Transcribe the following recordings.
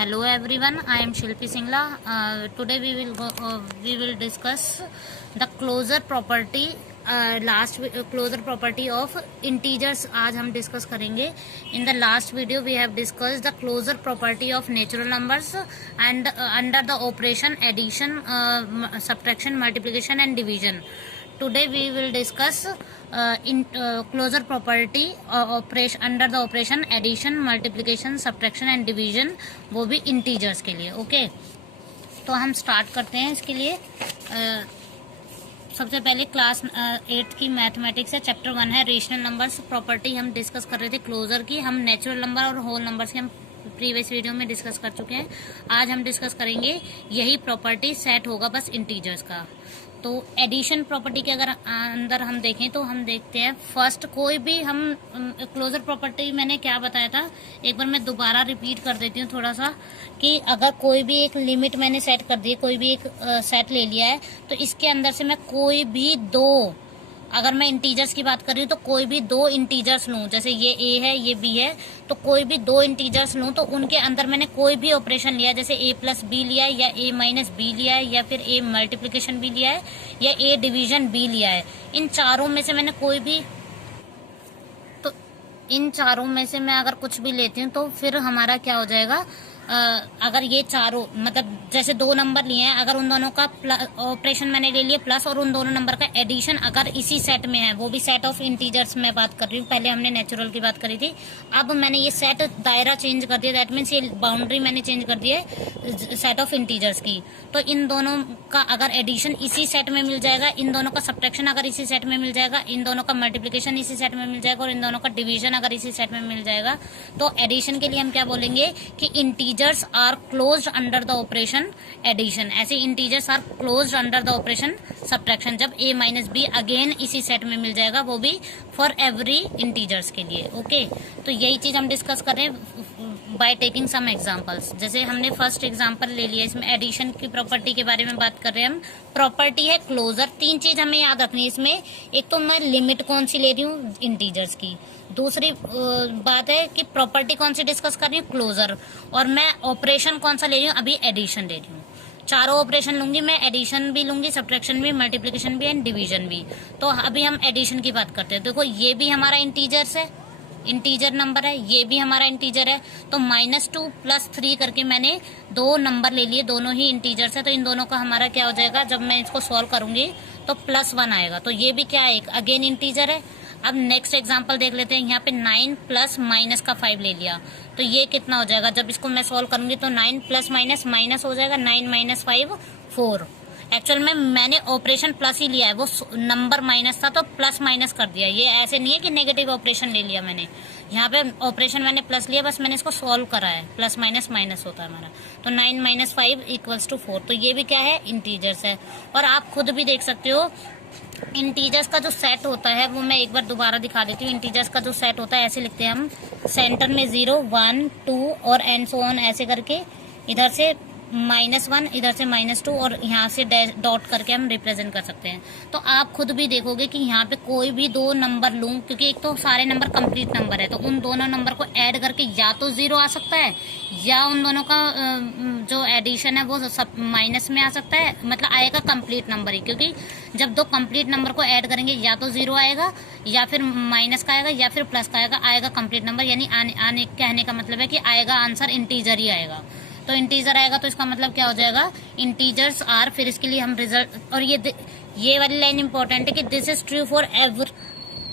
Hello everyone, I am Shilpi Singla. Today we will discuss the closure property. Closure property of integers आज हम discuss करेंगे. In the last video we have discussed the closure property of natural numbers and under the operation addition, subtraction, multiplication and division. Today we will discuss closure property operation under the operation addition, multiplication, subtraction and division, वो भी integers के लिए. Okay तो हम start करते हैं. इसके लिए सबसे पहले क्लास 8 की मैथमेटिक्स है, चैप्टर 1 है रेशनल नंबर्स. प्रॉपर्टी हम डिस्कस कर रहे थे क्लोजर की. हम नेचुरल नंबर और होल नंबर्स की हम प्रीवियस वीडियो में डिस्कस कर चुके हैं. आज हम डिस्कस करेंगे यही प्रॉपर्टी सेट होगा बस इंटीजर्स का. तो एडिशन प्रॉपर्टी के अगर अंदर हम देखें तो हम देखते हैं फर्स्ट कोई भी हम क्लोजर प्रॉपर्टी मैंने क्या बताया था, एक बार मैं दोबारा रिपीट कर देती हूँ थोड़ा सा, कि अगर कोई भी एक लिमिट मैंने सेट कर दी है, कोई भी एक सेट ले लिया है, तो इसके अंदर से मैं कोई भी दो, अगर मैं इंटीजर्स की बात कर रही हूँ तो कोई भी दो इंटीजर्स लूँ, जैसे ये ए है ये बी है, तो कोई भी दो इंटीजर्स लूँ तो उनके अंदर मैंने कोई भी ऑपरेशन लिया है, जैसे ए प्लस बी लिया है या ए माइनस बी लिया है या फिर ए मल्टीप्लिकेशन बी लिया है या ए डिवीजन बी लिया है, इन चारों में से मैंने कोई भी, तो इन चारों में से मैं अगर कुछ भी लेती हूँ तो फिर हमारा क्या हो जाएगा, अगर ये चारों मतलब जैसे दो नंबर लिए हैं, अगर उन दोनों का ऑपरेशन मैंने ले लिया प्लस और उन दोनों नंबर का एडिशन अगर इसी सेट में है, वो भी सेट ऑफ इंटीजर्स में बात कर रही हूँ, पहले हमने नेचुरल की बात करी थी, अब मैंने ये सेट दायरा चेंज कर दिया, दैट मीन्स ये बाउंड्री मैंने चेंज कर दी है सेट ऑफ इंटीजर्स की. तो इन दोनों का अगर एडिशन इसी सेट में मिल जाएगा, इन दोनों का सब्ट्रैक्शन अगर इसी सेट में मिल जाएगा, इन दोनों का मल्टीप्लिकेशन इसी सेट में मिल जाएगा और इन दोनों का डिवीजन अगर इसी सेट में मिल जाएगा, तो एडिशन के लिए हम क्या बोलेंगे कि integers are closed under the operation addition. ऐसे integers are closed under the operation subtraction. जब a माइनस बी अगेन इसी सेट में मिल जाएगा, वो भी फॉर एवरी इंटीजर्स के लिए. ओके तो यही चीज हम डिस्कस कर रहे हैं बाय टेकिंग सम एग्जांपल्स. जैसे हमने फर्स्ट एग्जांपल ले लिया, इसमें एडिशन की प्रॉपर्टी के बारे में बात कर रहे हैं हम. प्रॉपर्टी है क्लोजर. तीन चीज हमें याद रखनी है इसमें. एक तो मैं लिमिट कौन सी ले रही हूँ इंटीजर्स की, दूसरी बात है कि प्रॉपर्टी कौन सी डिस्कस कर रही हूँ क्लोजर, और मैं ऑपरेशन कौन सा ले रही हूँ, अभी एडिशन ले रही हूँ. चारों ऑपरेशन लूंगी मैं, एडिशन भी लूंगी, सब्ट्रैक्शन भी, मल्टीप्लिकेशन भी एंड डिवीजन भी. तो अभी हम एडिशन की बात करते हैं. देखो ये भी हमारा इंटीजर्स है, इंटीजर नंबर है, ये भी हमारा इंटीजर है. तो -2 + 3 करके मैंने दो नंबर ले लिए, दोनों ही इंटीजर्स है. तो इन दोनों का हमारा क्या हो जाएगा, जब मैं इसको सॉल्व करूंगी तो +1 आएगा. तो ये भी क्या है, एक अगेन इंटीजर है. अब नेक्स्ट एग्जांपल देख लेते हैं. यहाँ पे 9 प्लस माइनस का 5 ले लिया, तो ये कितना हो जाएगा, जब इसको मैं सॉल्व करूंगी तो 9 प्लस माइनस माइनस हो जाएगा, 9 माइनस 5 4. एक्चुअल में मैंने ऑपरेशन प्लस ही लिया है, वो नंबर माइनस था तो प्लस माइनस कर दिया. ये ऐसे नहीं है कि नेगेटिव ऑपरेशन ले लिया मैंने, यहाँ पे ऑपरेशन मैंने प्लस लिया, बस मैंने इसको सॉल्व करा है. प्लस माइनस माइनस होता है हमारा. तो 9 माइनस 5 = 4. तो ये भी क्या है, इंटीजर्स है. और आप खुद भी देख सकते हो इंटीजर्स का जो सेट होता है, वो मैं एक बार दोबारा दिखा देती हूँ. इंटीजर्स का जो सेट होता है ऐसे लिखते हैं हम, सेंटर में 0 1 2 और एंड सो ऑन ऐसे करके, इधर से -1 इधर से -2 और यहाँ से डॉट करके हम रिप्रेजेंट कर सकते हैं. तो आप खुद भी देखोगे कि यहाँ पे कोई भी दो नंबर लूँ, क्योंकि एक तो सारे नंबर कंप्लीट नंबर है, तो उन दोनों नंबर को ऐड करके या तो 0 आ सकता है या उन दोनों का जो एडिशन है वो सब माइनस में आ सकता है, मतलब आएगा कंप्लीट नंबर ही. क्योंकि जब दो कंप्लीट नंबर को ऐड करेंगे या तो 0 आएगा या फिर माइनस का आएगा या फिर प्लस का आएगा, आएगा कंप्लीट नंबर. यानी आने कहने का मतलब है कि आएगा आंसर इंटीजर ही आएगा. तो इंटीजर आएगा तो इसका मतलब क्या हो जाएगा, इंटीजर्स आर, फिर इसके लिए हम रिजल्ट, और ये वाली लाइन इंपॉर्टेंट है कि this is true for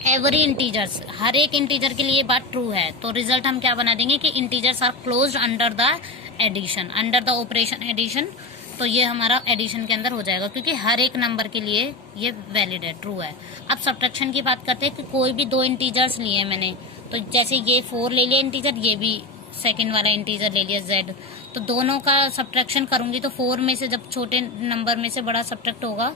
every integers. हर एक इंटीजर के लिए ये बात ट्रू है. तो रिजल्ट हम क्या बना देंगे कि integers are closed under the addition, under the operation addition. तो ये हमारा एडिशन के अंदर हो जाएगा, क्योंकि हर एक नंबर के लिए ये वैलिड है, ट्रू है. अब सब्ट्रैक्शन की बात करते हैं कि कोई भी दो इंटीजर्स लिए मैंने, तो जैसे ये 4 ले लिया इंटीजर, ये भी सेकेंड वाला इंटीजर ले लिया z, तो दोनों का सब्ट्रैक्शन करूंगी तो 4 में से जब छोटे नंबर में से बड़ा सब्ट्रैक्ट होगा,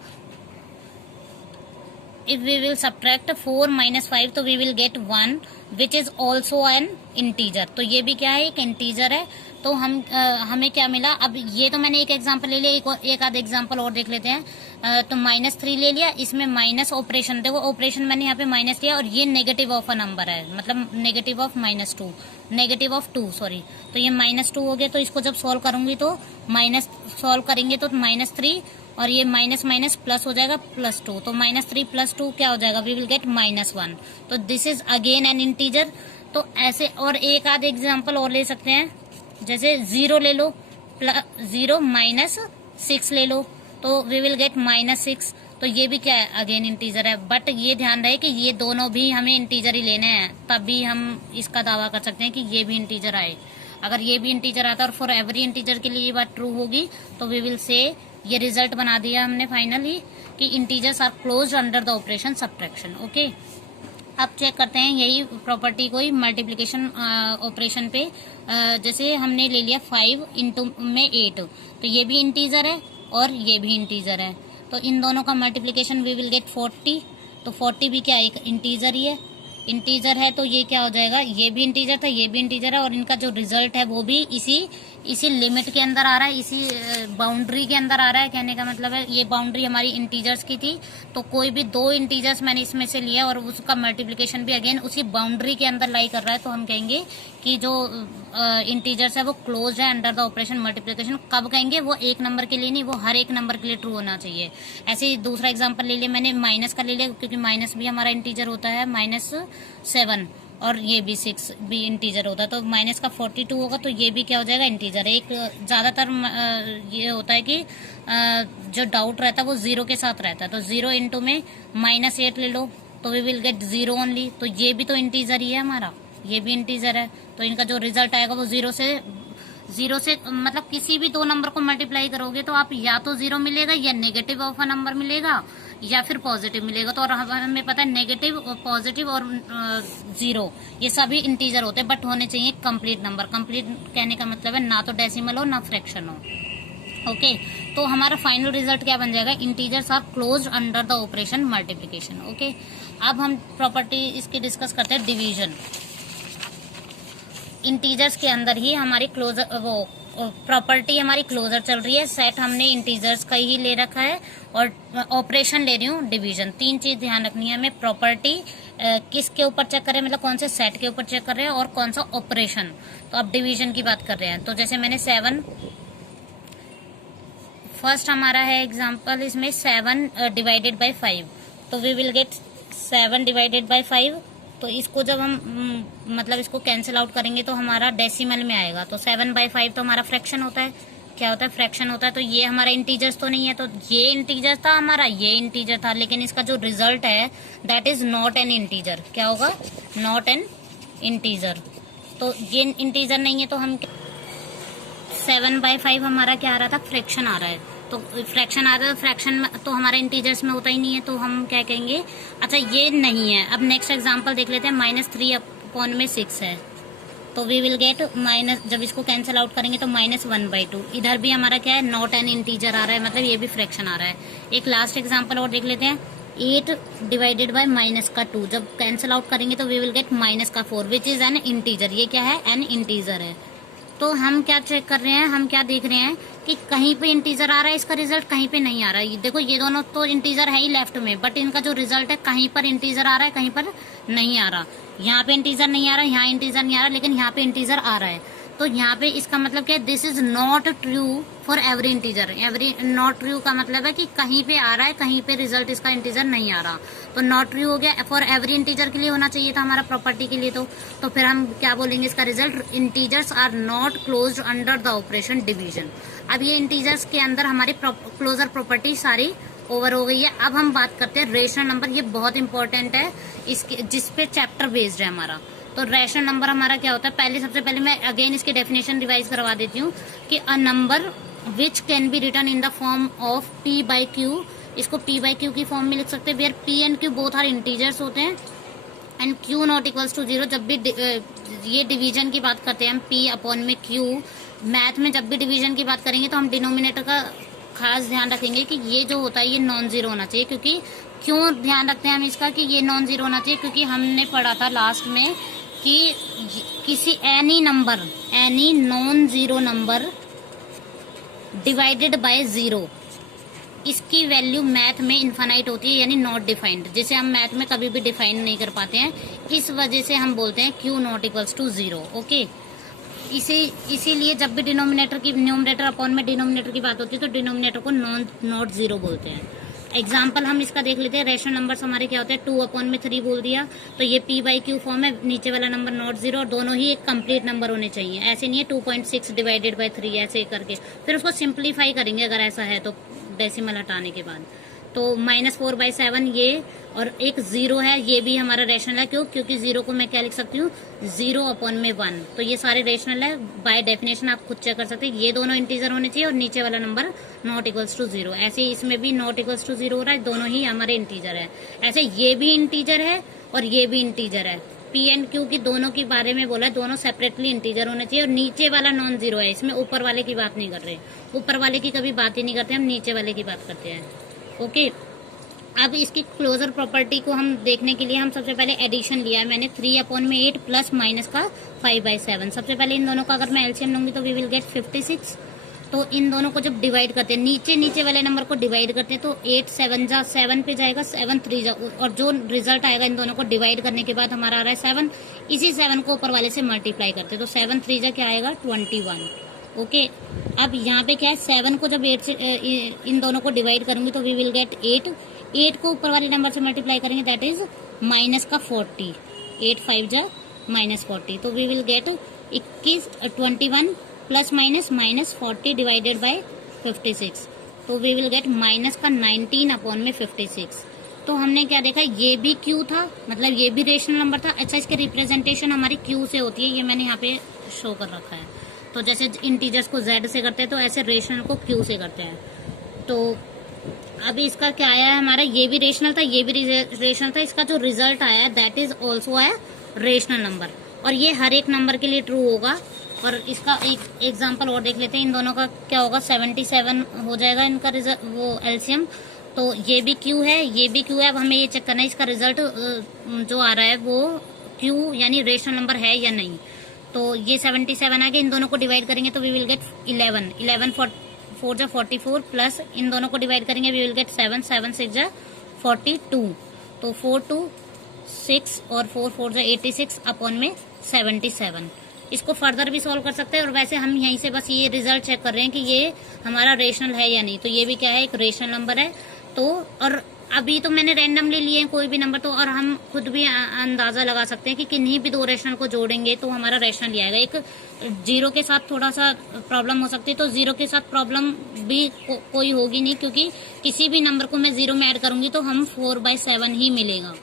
इफ वी विल सब्ट्रैक्ट 4 - 5 तो we will get 1 which is also an integer. तो ये भी क्या है, एक इंटीजर है. तो हमें क्या मिला। अब ये तो मैंने एक एग्जांपल ले लिया, एक आध एग्जांपल और देख लेते हैं। तो -3 ले लिया, इसमें माइनस ऑपरेशन, देखो ऑपरेशन मैंने यहाँ पे माइनस लिया और ये नेगेटिव ऑफ अ नंबर है, मतलब negative of -2, negative of 2 sorry. तो ये -2 हो गया, तो इसको जब सॉल्व करूंगी तो माइनस सॉल्व करेंगे तो -3 और ये माइनस माइनस प्लस हो जाएगा +2, तो -3 + 2 क्या हो जाएगा, वी विल गेट -1। तो this is again an integer. तो ऐसे और एक आध एग्जाम्पल और ले सकते हैं, जैसे 0 ले लो, 0 -6 ले लो, तो वी विल गेट -6। तो ये भी क्या है, अगेन इंटीजर है। बट ये ध्यान रहे कि ये दोनों भी हमें इंटीजर ही लेने हैं, तभी हम इसका दावा कर सकते हैं कि ये भी इंटीजर आए। अगर ये भी इंटीजर आता है और फॉर एवरी इंटीजर के लिए ये बात ट्रू होगी, तो वी विल से ये रिजल्ट बना दिया हमने फाइनली कि integers are closed under the operation subtraction. Okay, अब चेक करते हैं यही प्रॉपर्टी को मल्टीप्लिकेशन ऑपरेशन पे। जैसे हमने ले लिया 5 इंटू में 8, तो ये भी इंटीजर है और ये भी इंटीजर है, तो इन दोनों का मल्टीप्लिकेशन वी विल गेट 40। तो 40 भी क्या एक इंटीजर ही है, इंटीजर है, तो ये क्या हो जाएगा, ये भी इंटीजर था, ये भी इंटीजर है, और इनका जो रिजल्ट है वो भी इसी लिमिट के अंदर आ रहा है, इसी बाउंड्री के अंदर आ रहा है। कहने का मतलब है ये बाउंड्री हमारी इंटीजर्स की थी, तो कोई भी 2 इंटीजर्स मैंने इसमें से लिया और उसका मल्टीप्लिकेशन भी अगेन उसी बाउंड्री के अंदर लाई कर रहा है, तो हम कहेंगे कि जो इंटीजर्स है वो क्लोज है अंडर द ऑपरेशन मल्टीप्लिकेशन। कब कहेंगे, वो एक नंबर के लिए नहीं, वो हर एक नंबर के लिए ट्रू होना चाहिए। ऐसे ही दूसरा एग्जाम्पल ले लिया मैंने, माइनस का ले लिया, क्योंकि माइनस भी हमारा इंटीजर होता है, -7, और ये भी 6 भी इंटीजर होता है, तो माइनस का 42 होगा, तो ये भी क्या हो जाएगा, इंटीजर है। एक ज्यादातर ये होता है कि जो डाउट रहता है वो 0 के साथ रहता है, तो 0 इंटू में -8 ले लो, तो वी विल गेट 0 ओनली, तो ये भी तो इंटीजर ही है हमारा, ये भी इंटीजर है। तो इनका जो रिजल्ट आएगा वो 0 से मतलब किसी भी 2 नंबर को मल्टीप्लाई करोगे तो आप या तो 0 मिलेगा या नेगेटिव ऑफ अ नंबर मिलेगा या फिर पॉजिटिव मिलेगा। तो और हमें पता है नेगेटिव और पॉजिटिव और 0 ये सभी इंटीजर होते हैं, बट होने चाहिए कंप्लीट नंबर। कंप्लीट कहने का मतलब है ना तो डेसिमल हो ना फ्रैक्शन हो। ओके, तो हमारा फाइनल रिजल्ट क्या बन जाएगा, integers are closed under the operation multiplication. Okay, अब हम प्रॉपर्टी इसकी डिस्कस करते हैं, डिवीजन। इंटीजर्स के अंदर ही हमारी क्लोजर वो प्रॉपर्टी हमारी क्लोजर चल रही है, सेट हमने इंटीजर्स का ही ले रखा है और ऑपरेशन ले रही हूँ डिवीजन। 3 चीज ध्यान रखनी है हमें, प्रॉपर्टी किसके ऊपर चेक कर रहे हैं, मतलब कौन से सेट के ऊपर चेक कर रहे हैं और कौन सा ऑपरेशन। तो अब डिवीजन की बात कर रहे हैं, तो जैसे मैंने 7 फर्स्ट हमारा है एग्जाम्पल, इसमें 7 डिवाइडेड बाई 5, तो we will get 7 divided by 5। तो इसको जब हम मतलब इसको कैंसिल आउट करेंगे तो हमारा डेसिमल में आएगा, तो 7/5 तो हमारा फ्रैक्शन होता है। क्या होता है, फ्रैक्शन होता है। तो ये हमारा इंटीजर्स तो नहीं है, तो ये इंटीजर था हमारा, ये इंटीजर था, लेकिन इसका जो रिजल्ट है that is not an integer. क्या होगा, नॉट एन इंटीजर। तो ये इंटीजर नहीं है, तो हम 7/5 हमारा क्या आ रहा था, फ्रैक्शन आ रहा है। तो फ्रैक्शन आ रहा है, फ्रैक्शन तो हमारा इंटीजर्स में होता ही नहीं है, तो हम क्या कहेंगे, अच्छा ये नहीं है। अब नेक्स्ट एग्जांपल देख लेते हैं, -3/6 है, तो वी विल गेट माइनस, जब इसको कैंसिल आउट करेंगे तो -1/2। इधर भी हमारा क्या है, नॉट एन इंटीजर आ रहा है, मतलब ये भी फ्रैक्शन आ रहा है। एक लास्ट एग्जाम्पल और देख लेते हैं, 8 डिवाइडेड बाय -2, जब कैंसिल आउट करेंगे तो we will get -4 which is an integer. ये क्या है, एन इंटीजर है। तो हम क्या चेक कर रहे हैं, हम क्या देख रहे हैं कि कहीं पे इंटीजर आ रहा है इसका रिजल्ट, कहीं पे नहीं आ रहा है। देखो ये दोनों तो इंटीजर है ही लेफ्ट में, बट इनका जो रिजल्ट है कहीं पर इंटीजर आ रहा है, कहीं पर नहीं आ रहा। यहाँ पे इंटीजर नहीं आ रहा, यहाँ इंटीजर नहीं आ रहा, लेकिन यहाँ पे इंटीजर आ रहा है। तो यहाँ पे इसका मतलब क्या है, this is not true for every integer. Every not true का मतलब है कि कहीं पे आ रहा है, कहीं पे रिजल्ट इसका इंटीजर नहीं आ रहा। तो नॉट ट्रू हो गया, फॉर एवरी इंटीजर के लिए होना चाहिए था हमारा प्रॉपर्टी के लिए। तो फिर हम क्या बोलेंगे इसका result, integers are not closed under the operation division. अब ये इंटीजर्स के अंदर हमारी क्लोजर प्रॉपर्टी सारी ओवर हो गई है। अब हम बात करते हैं रेशनल नंबर, ये बहुत इंपॉर्टेंट है इसके, जिसपे चैप्टर बेस्ड है हमारा। तो रेशनल नंबर हमारा क्या होता है, सबसे पहले मैं अगेन इसकी डेफिनेशन रिवाइज करवा देती हूँ कि a number which can be written in the form of p/q, इसको p/q की फॉर्म में लिख सकते हैं, where p and q both are integers होते हैं and q not equals to 0। जब भी ये डिवीजन की बात करते हैं हम, p/q, मैथ में जब भी डिवीजन की बात करेंगे तो हम डिनोमिनेटर का खास ध्यान रखेंगे कि ये जो होता है ये नॉन जीरो होना चाहिए। क्योंकि क्यों ध्यान रखते हैं हम इसका कि ये नॉन जीरो होना चाहिए, क्योंकि हमने पढ़ा था लास्ट में कि किसी any non zero number divided by zero, इसकी वैल्यू मैथ में इनफाइनाइट होती है, यानी नॉट डिफाइंड, जिसे हम मैथ में कभी भी डिफाइन नहीं कर पाते हैं। इस वजह से हम बोलते हैं Q not equals to zero. Okay, इसीलिए जब भी न्यूमरेटर अपॉन में डिनोमिनेटर की बात होती है तो डिनोमिनेटर को नॉट जीरो बोलते हैं। एग्जाम्पल हम इसका देख लेते हैं। रेशनल नंबर्स हमारे क्या होते हैं, 2 अपॉन में 3 बोल दिया तो ये p बाई क्यू फॉर्म है, नीचे वाला नंबर नॉट जीरो, और दोनों ही एक कंप्लीट नंबर होने चाहिए। ऐसे नहीं है 2.6 डिवाइडेड बाई 3 ऐसे करके, फिर उसको सिंप्लीफाई करेंगे अगर ऐसा है तो डेसिमल हटाने के बाद। तो -4/7 ये, और एक जीरो है, ये भी हमारा रेशनल है। क्यों? क्योंकि जीरो को मैं क्या लिख सकती हूँ, 0 अपॉन में 1। तो ये सारे रेशनल है, बाय डेफिनेशन आप खुद चेक कर सकते हैं। ये दोनों इंटीजर होने चाहिए और नीचे वाला number not equals to zero. ऐसे ही इसमें भी नॉट इक्वल्स टू जीरो हो रहा है, दोनों ही हमारे इंटीजर है। ऐसे ये भी इंटीजर है और ये भी इंटीजर है। पी एंड क्यू की दोनों के बारे में बोला है, दोनों सेपरेटली इंटीजर होने चाहिए, और नीचे वाला नॉन जीरो है। इसमें ऊपर वाले की बात नहीं कर रहे, ऊपर वाले की कभी बात ही नहीं करते, हम नीचे वाले की बात करते हैं। ओके, अब इसकी क्लोजर प्रॉपर्टी को हम देखने के लिए हम सबसे पहले एडिशन लिया है मैंने, 3 अपॉन में 8 प्लस माइनस का 5/7। सबसे पहले इन दोनों का अगर मैं एलसीएम लूंगी तो वी विल गेट 56। तो इन दोनों को जब डिवाइड करते हैं, नीचे वाले नंबर को डिवाइड करते हैं, तो 8 7 जा 7 पे जाएगा, 7 3 जा, और जो रिजल्ट आएगा इन दोनों को डिवाइड करने के बाद हमारा आ रहा है 7। इसी 7 को ऊपर वाले से मल्टीप्लाई करते हैं, तो 7 3 जा क्या आएगा, 21। ओके, अब यहाँ पे क्या है, 7 को जब 8 से इन दोनों को डिवाइड करूंगी तो वी विल गेट 8 को ऊपर वाले नंबर से मल्टीप्लाई करेंगे, दैट इज माइनस का 40। 8 5 जा -40, तो we will get 21 plus minus 40 divided by 56, तो वी विल गेट माइनस का 19 अपॉन में 56। तो हमने क्या देखा, ये भी क्यू था, मतलब ये भी रेशनल नंबर था। अच्छा, इसके रिप्रेजेंटेशन हमारी क्यू से होती है, ये मैंने यहाँ पे शो कर रखा है। तो जैसे इंटीजर्स को z से करते हैं तो ऐसे रेशनल को q से करते हैं। तो अभी इसका क्या आया है हमारा, ये भी रेशनल था, ये भी रेशनल था। इसका जो रिजल्ट आया है दैट इज ऑल्सो है रेशनल नंबर, और ये हर एक नंबर के लिए ट्रू होगा। और इसका एक एग्जांपल और देख लेते हैं। इन दोनों का क्या होगा, 77 हो जाएगा इनका रिजल्ट, वो एलसीएम। तो ये भी क्यू है, ये भी क्यू है। अब हमें ये चेक करना है इसका रिजल्ट जो आ रहा है वो क्यू यानी रेशनल नंबर है या नहीं। तो ये 77 आ गया, इन दोनों को डिवाइड करेंगे तो वी विल गेट 11 4 जा 44, प्लस इन दोनों को डिवाइड करेंगे वी विल गेट 7 6 जा 42। तो 4 2 6 और 4 4 जा 86 अपॉन में 77। इसको फर्दर भी सॉल्व कर सकते हैं, और वैसे हम यहीं से बस ये रिजल्ट चेक कर रहे हैं कि ये हमारा रेशनल है या नहीं। तो ये भी क्या है, एक रेशनल नंबर है। तो और अभी तो मैंने रैंडमली लिए कोई भी नंबर, तो और हम खुद भी अंदाजा लगा सकते हैं कि किन्हीं भी दो रेशनल को जोड़ेंगे तो हमारा रेशनल ही आएगा। एक जीरो के साथ थोड़ा सा प्रॉब्लम हो सकती है, तो जीरो के साथ प्रॉब्लम भी कोई होगी नहीं, क्योंकि किसी भी नंबर को मैं जीरो में ऐड करूंगी तो हम 4/7 ही मिलेगा।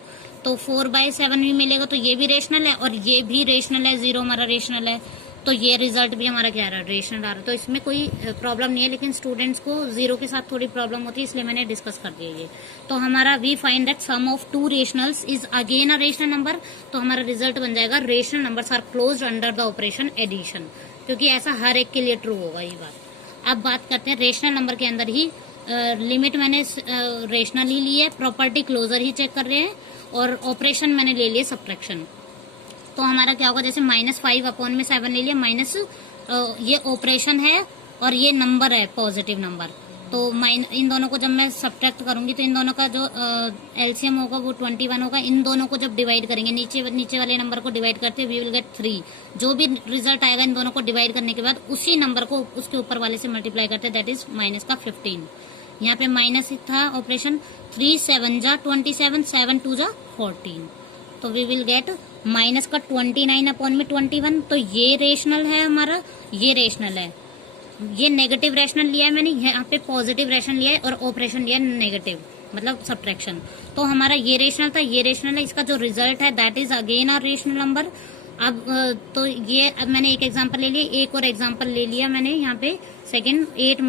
तो 4/7 भी मिलेगा, तो ये भी रेशनल है और ये भी रेशनल है, जीरो हमारा रेशनल है। तो ये रिजल्ट भी हमारा क्या आ रहा है, रेशनल आ रहा है। तो इसमें कोई प्रॉब्लम नहीं है, लेकिन स्टूडेंट्स को जीरो के साथ थोड़ी प्रॉब्लम होती है, इसलिए मैंने डिस्कस कर दिया ये। तो हमारा we find that sum of 2 rationals is again a rational number. तो हमारा रिजल्ट बन जाएगा rational numbers are closed under the operation addition, क्योंकि ऐसा हर एक के लिए ट्रू होगा ये बात। अब बात करते हैं रेशनल नंबर के अंदर ही लिमिट मैंने रेशनल ही ली है, प्रॉपर्टी क्लोजर ही चेक कर रहे हैं, और ऑपरेशन मैंने ले लिया सब्ट्रैक्शन। तो हमारा क्या होगा, जैसे -5 अपॉन में 7 ले लिया, माइनस ये ऑपरेशन है और ये नंबर है पॉजिटिव नंबर। तो इन दोनों को जब मैं सब्ट्रैक्ट करूंगी तो इन दोनों का जो एलसीएम होगा वो 21 होगा। इन दोनों को जब डिवाइड करेंगे, नीचे वाले नंबर को डिवाइड करते हैं, वी विल गेट 3। जो भी रिजल्ट आएगा इन दोनों को डिवाइड करने के बाद उसी नंबर को उसके ऊपर वाले से मल्टीप्लाई करते हैं, दैट इज माइनस का 15। यहाँ पे माइनस था ऑपरेशन, 3 7 जा 27, 7 2 जा 14। तो वी विल गेट माइनस का 29 अपॉन में 21। तो ये रेशनल है हमारा, ये रेशनल है। ये नेगेटिव रेशनल लिया है मैंने, यहाँ पे पॉजिटिव रेशनल लिया है, और ऑपरेशन लिया है नेगेटिव, मतलब सब्ट्रैक्शन। तो हमारा ये रेशनल था, ये रेशनल है। इसका जो रिजल्ट है that is again a rational number. अब तो ये अब मैंने एक एग्जांपल ले लिया, एक और एग्जांपल ले लिया मैंने यहाँ पे सेकंड। 8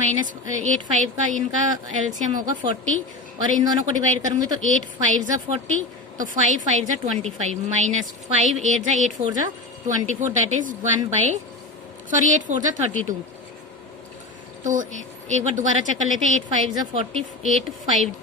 5 का इनका एलसीएम होगा 40, और इन दोनों को डिवाइड करूंगी तो 8 5 जा 40, तो 5 5 जा 25, माइनस 5 8 जा 8 4 जा 24, दैट इज 8 4 जा 32। तो एक बार दोबारा चेक कर लेते हैं, 8 5 जा 40, 8 5,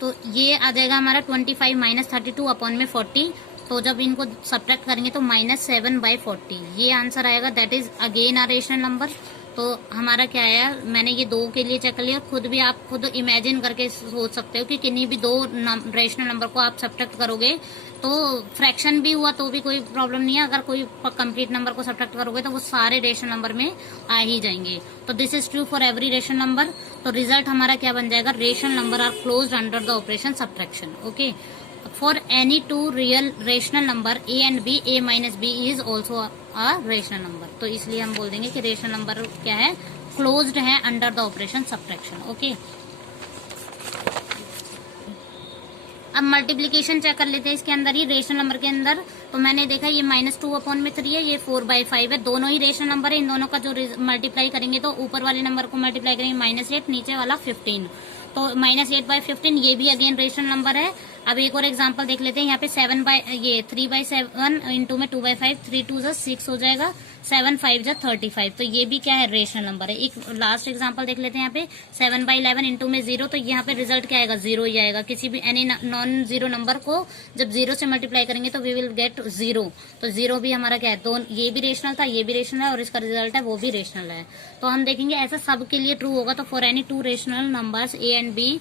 तो ये आ जाएगा हमारा 25 माइनस 32 अपॉन में 40। तो जब इनको सब्ट्रैक्ट करेंगे तो -7/40 ये आंसर आएगा। That is again a rational number. तो हमारा क्या आया, मैंने ये 2 के लिए चेक कर लिया। खुद भी आप खुद इमेजिन करके सोच सकते हो कि किन्हीं भी 2 रेशनल नंबर को आप सब्ट्रैक्ट करोगे तो फ्रैक्शन भी हुआ तो भी कोई प्रॉब्लम नहीं है। अगर कोई कंप्लीट नंबर को सब्ट्रैक्ट करोगे तो वो सारे रेशनल नंबर में आ ही जाएंगे। तो this is true for every rational number. तो रिजल्ट हमारा क्या बन जाएगा, rational number are closed under the operation subtraction. Okay, for any two real rational number a and b, a minus b is also a rational number। तो इसलिए हम बोल देंगे कि रेशनल नंबर क्या है, क्लोज्ड है under the operation subtraction. Okay, अब मल्टीप्लीकेशन चेक कर लेते हैं इसके अंदर ही, रेशनल नंबर के अंदर। तो मैंने देखा ये -2/3 है, ये 4/5 है, दोनों ही रेशनल नंबर है। इन दोनों का जो मल्टीप्लाई करेंगे तो ऊपर वाले नंबर को मल्टीप्लाई करेंगे -8, नीचे वाला 15। तो -8/15 ये भी अगेन रेशनल नंबर है। अब एक और एग्जांपल देख लेते हैं। यहाँ पे 3/7 इंटू में 2/5, 3 2 6 हो जाएगा, 7 5 35। तो ये भी क्या है, रेशनल नंबर है। एक लास्ट एग्जांपल देख लेते हैं। यहाँ पे 7/11 इंटू में 0, तो यहाँ पे रिजल्ट क्या आएगा, 0 ही आएगा। किसी भी एनी नॉन जीरो नंबर को जब 0 से मल्टीप्लाई करेंगे तो वी विल गेट 0। तो 0 भी हमारा क्या है, ये भी रेशनल था, ये भी रेशनल है, और इसका रिजल्ट है वो भी रेशनल है। तो हम देखेंगे ऐसा सब के लिए ट्रू होगा। तो for any 2 rational numbers A and B,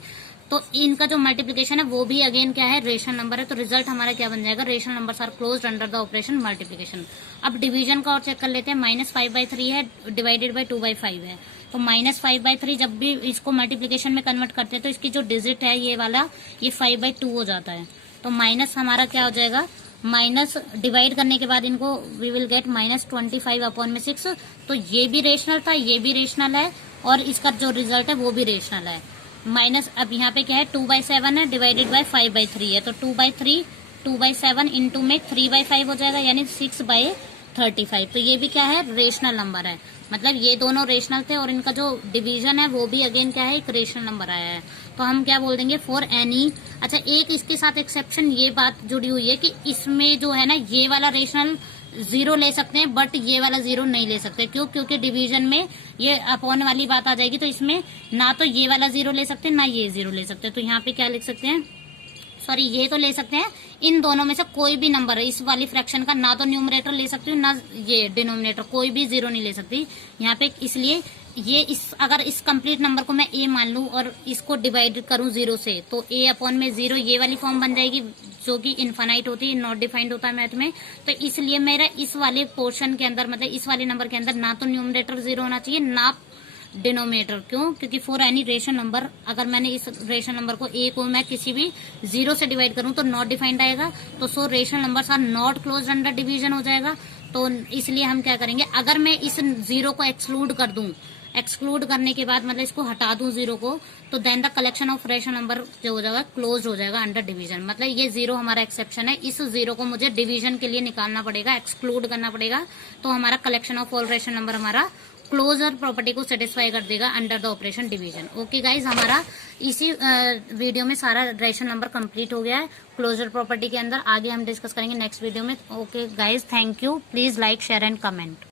तो इनका जो मल्टीप्लिकेशन है वो भी अगेन क्या है, रेशनल नंबर है। तो रिजल्ट हमारा क्या बन जाएगा, rational numbers are closed under the operation multiplication. अब डिवीजन का और चेक कर लेते हैं। -5/3 है डिवाइडेड बाय 2/5 है। तो -5/3 जब भी इसको मल्टीप्लिकेशन में कन्वर्ट करते हैं तो इसकी जो डिजिट है ये वाला, ये 5/2 हो जाता है। तो माइनस हमारा क्या हो जाएगा, माइनस डिवाइड करने के बाद इनको वी विल गेट -25/6। तो ये भी रेशनल था, ये भी रेशनल है, और इसका जो रिजल्ट है वो भी रेशनल है। माइनस अब यहाँ पे क्या है, 2/7 है डिवाइडेड बाय 5/3 है। तो 2/7 इंटू में 3/5 हो जाएगा, यानी 6/35। तो ये भी क्या है, रेशनल नंबर है। मतलब ये दोनों रेशनल थे और इनका जो डिवीजन है वो भी अगेन क्या है, एक रेशनल नंबर आया है। तो हम क्या बोल देंगे, फॉर एनी। अच्छा, एक इसके साथ एक्सेप्शन ये बात जुड़ी हुई है कि इसमें जो है ना, ये वाला रेशनल 0 ले सकते हैं, बट ये वाला 0 नहीं ले सकते। क्यों? क्योंकि डिवीजन में ये अपॉन वाली बात आ जाएगी। तो इसमें ना तो ये वाला 0 ले सकते हैं, ना ये 0 ले सकते हैं। तो यहाँ पे क्या लिख सकते हैं, सॉरी, ये तो ले सकते हैं, इन दोनों में से कोई भी नंबर है इस वाली फ्रैक्शन का, ना तो न्यूमरेटर ले सकती हूँ ना ये डिनोमिनेटर, कोई भी 0 नहीं ले सकती यहाँ पे। इसलिए ये अगर इस कंप्लीट नंबर को मैं a मान लूं और इसको डिवाइड करूं 0 से, तो a/0 ये वाली फॉर्म बन जाएगी, जो कि इनफाइनाइट होती है, नॉट डिफाइंड होता है मैथ में। तो इसलिए मेरा इस वाले पोर्शन के अंदर, मतलब इस वाले नंबर के अंदर, ना तो न्यूमरेटर 0 होना चाहिए, ना डिनोमिनेटर। क्यों? क्योंकि फॉर एनी रेशनल नंबर, अगर मैंने इस रेशनल नंबर को a को मैं किसी भी 0 से डिवाइड करूं तो नॉट डिफाइंड आएगा। तो so rational numbers are not closed under division हो जाएगा। तो इसलिए हम क्या करेंगे, अगर मैं इस 0 को एक्सक्लूड कर दूं, एक्सक्लूड करने के बाद मतलब इसको हटा दूं 0 को, तो then the collection of rational number जो हो जाएगा, क्लोज हो जाएगा अंडर डिवीजन। मतलब ये 0 हमारा एक्सेप्शन है, इस 0 को मुझे डिवीजन के लिए निकालना पड़ेगा, एक्सक्लूड करना पड़ेगा। तो हमारा collection of all rational number हमारा क्लोजर प्रॉपर्टी को सेटिस्फाई कर देगा under the operation division. Okay guys, हमारा इसी वीडियो में सारा रेशनल नंबर कंप्लीट हो गया है क्लोजर प्रॉपर्टी के अंदर। आगे हम डिस्कस करेंगे नेक्स्ट वीडियो में। Okay guys, thank you. Please like, share and comment.